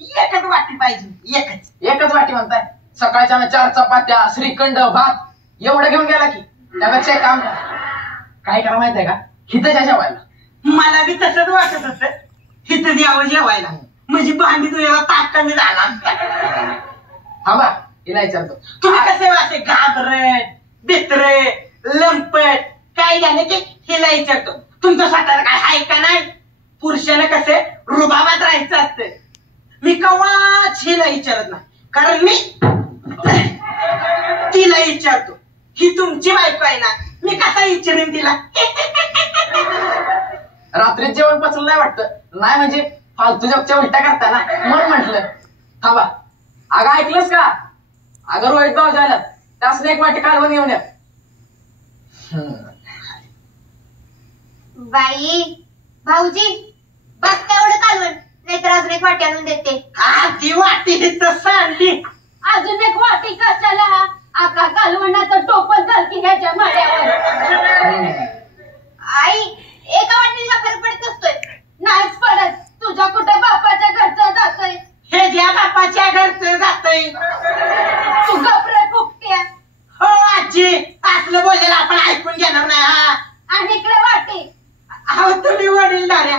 एकच वाटी पाहिजे, एकच वाटी म्हणताय? सकाळच्या 4 चपात्या, श्रीखंड, भात एवढं घेऊन गेला की त्यापेक्षा काम काय करा माहितीये का, हिथं जेवायला. मला बी तसंच वाटत होतं, हिथं द्यावं जेवायला, म्हणजे भांडी तुझ्याला ताट कमी झाला. हा बा हिला विचारतो, तुम्ही कसे वाटे घाबरट, बित्रे, लंपट काय झालं की हिला विचारतो. तुमचं स्वतःला काय आहे का नाही? पुरुषाला कसे रुबाबात राहायचं असतं. मी कवाच हिला विचारत नाही, कारण मी तिला विचारतो. ही तुमची बायको आहे ना, मी कसा विचारेन तिला? रात्री जेवण पचलं नाही वाटतं? नाही म्हणजे फालतू जगच्या उलट्या करता ना, म्हणून म्हटलं. थांबा, अगं ऐकलंस का? अगं रोहित भाऊ झाला त्यासने एक वाटी कालवण घेऊन या. बाई भाऊजी बस तेवढं कालवण, नाहीतर अजून एक वाटी आणून देते. ती वाटी तसं आणली, अजून एक वाटी कशाला? आका कालवणाचं टोपच घाल की ह्याच्या माड्यावर. आई एका वाटीला फरक पडत असतोय? नाहीच पडत. तुझ्या कुठं बापाच्या घरचं जातोय? हे ज्या बापाच्या घरचं जातोय. तू घबरा फुकट्या. हो आजी, असलं बोललेलं आपण ऐकून घेणार नाही. हा आणि इकडे वाटी. अहो तुम्ही वडीलधाऱ्या,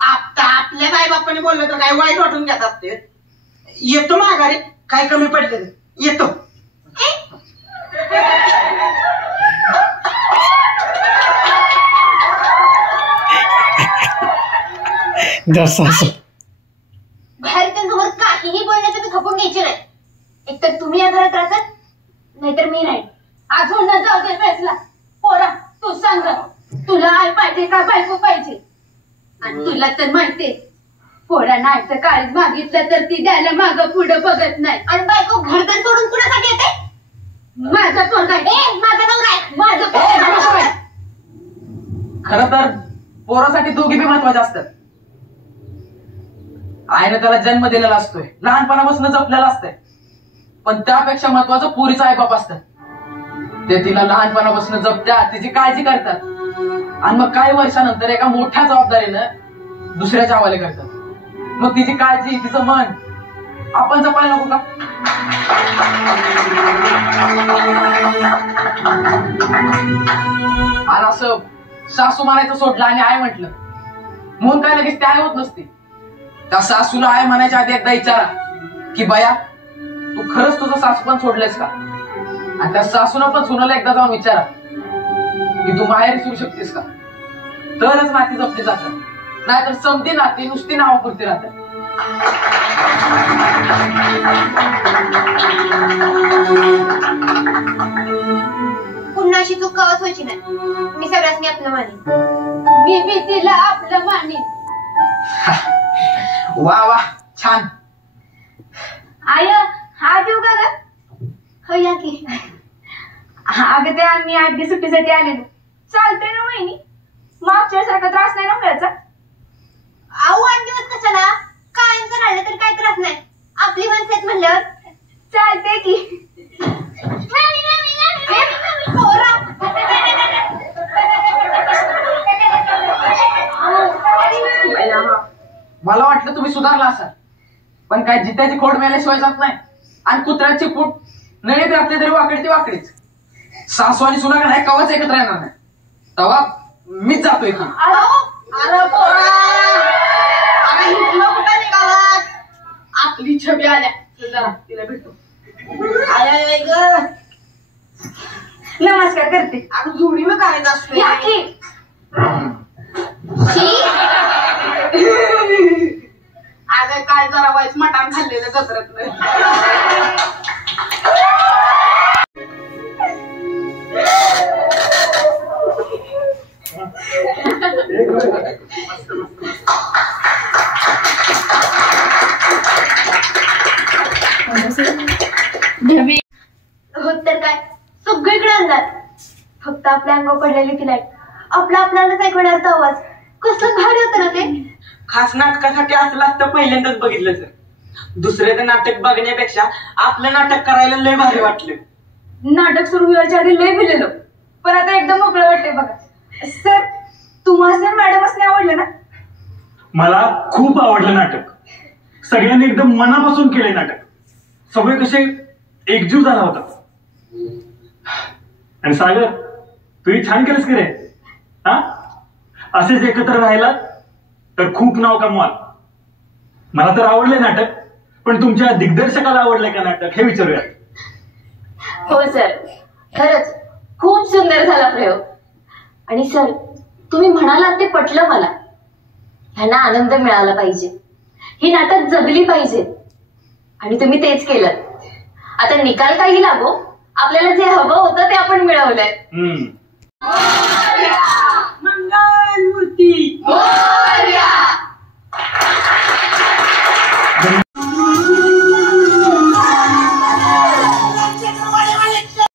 आता आपल्या आई बापाने बोललं तर काय वाईट वाटून घेत असते. येतो माघारी, काय कमी पडले येतो. बाहेरच्यांसमोर काहीही बोलण्याचं मी खपून घ्यायचे नाही. एकतर तुम्ही या घरात राहतात, नाहीतर मी नाही. अजून न जाऊ दे फैसला. पोरा तू सांग, तुला आई पाहिजे का बायको पाहिजे? आणि तुला तर माहितीये, पोरा नाहीचं काळीच मागितलं तर ती द्यायला मागं पुढं बघत नाही. आणि बायको घरदार सोडून कुणासाठी येते? माझा पोरगा आहे, माझा नवरा आहे, माझं पोरगा. खरं तर पोरासाठी दोघी बी महत्वाचे असतात. आईने त्याला जन्म दिलेला असतोय, लहानपणापासून जपलेला असतंय, पण त्यापेक्षा महत्वाचं पोरीचं आईबाप असतं. ते तिला लहानपणापासून जपतात, तिची काळजी करतात, आणि मग काही वर्षानंतर एका मोठ्या जबाबदारीनं दुसऱ्याच्या हवाले करतात. मग तिची काळजी, तिचं मन आपण जपायला नको का? आणि असं सासू म्हणायचं सोडलं आणि आय म्हटलं म्हणून काय लगेच ते आय होत नसते. त्या सासूला आय म्हणायच्या आधी एकदा विचारा की बया तू खरंच तुझं सासू पण सोडलंयस का? आणि त्या सासूनं पण सुनाला एकदा जाऊन विचारा की तू माहेर सुरू शकतेस का? तरच नाती जपली जातात, नाहीतर समधी नाती नुसती नावापुरती राहतात. पुन्हा अशी चूक कवच व्हायची नाही. मी सगळ्यांनी आपलं मानेन. मी भीतीला आपलं मानेन. वा वा छान. आय हा देऊ का ग? हो या की. अगं ते आम्ही 8 दिवस सुट्टीसाठी आलेलो. चालतंय ना वहिनी? मागच्या सारखा त्रास नाही ना व्हायचा? अहो 8 दिवस कशाला? कायमचं राहिलं तर काय त्रास नाही. आपली माणसं आहेत म्हणल्यावर चालतंय की. मला वाटलं तुम्ही सुधारला असाल, पण काय जित्याची खोड मेल्याशिवाय जात नाही. आणि कुत्र्याची फूट नळीत घातली तरी वाकडीची वाकडीच. सासू आणि सुना नाही कवाच एकत्र येणार नाही. तेव्हा मीच जातोय की. आपली छबी आल्या, जरा तिला भेटतो. आय ग नमस्कार करते. अगं जोडीनं करायचं असतं. या की. अगं काय जरा वाईस मटाण खाल्लेलं गजरत नाही. होत तर काय सगळीकडे अंधार, फक्त आपल्या अंगावर पडलेली ती लाईट, आपल्यालाच ऐकवण्याचा आवाज. कसं भारी होतं ना ते. खास नाटकासाठी असलं असतं पहिल्यांदाच बघितलं सर. दुसऱ्याचं नाटक बघण्यापेक्षा आपलं नाटक करायला लय भारी वाटलं. नाटक सुरू व्हायच्या आधी लय भिलेलो, पण आता एकदम मोकळं वाटतंय बघा. सर तुम्हाला मॅडम असणे आवडलं ना? मला खूप आवडलं नाटक. सगळ्यांनी एकदम मनापासून केले नाटक. सगळे कसे एकजीव झाला होता. आणि सागर, तूही छान केलंस की रे. हा, असेच एकत्र राहिला तर खूप नाव कमवाल. मला तर आवडलंय नाटक, पण तुमच्या दिग्दर्शकाला आवडलंय का नाटक हे विचारूया. हो सर, खरंच खूप सुंदर झाला प्रयोग. आणि सर, तुम्ही म्हणालात ते पटलं मला. ह्यांना आनंद मिळाला पाहिजे, ही नाटक जगली पाहिजे, आणि तुम्ही तेच केलं. आता निकाल काही लागो, आपल्याला जे हवं होतं ते आपण मिळवलंय. मंगल मूर्ती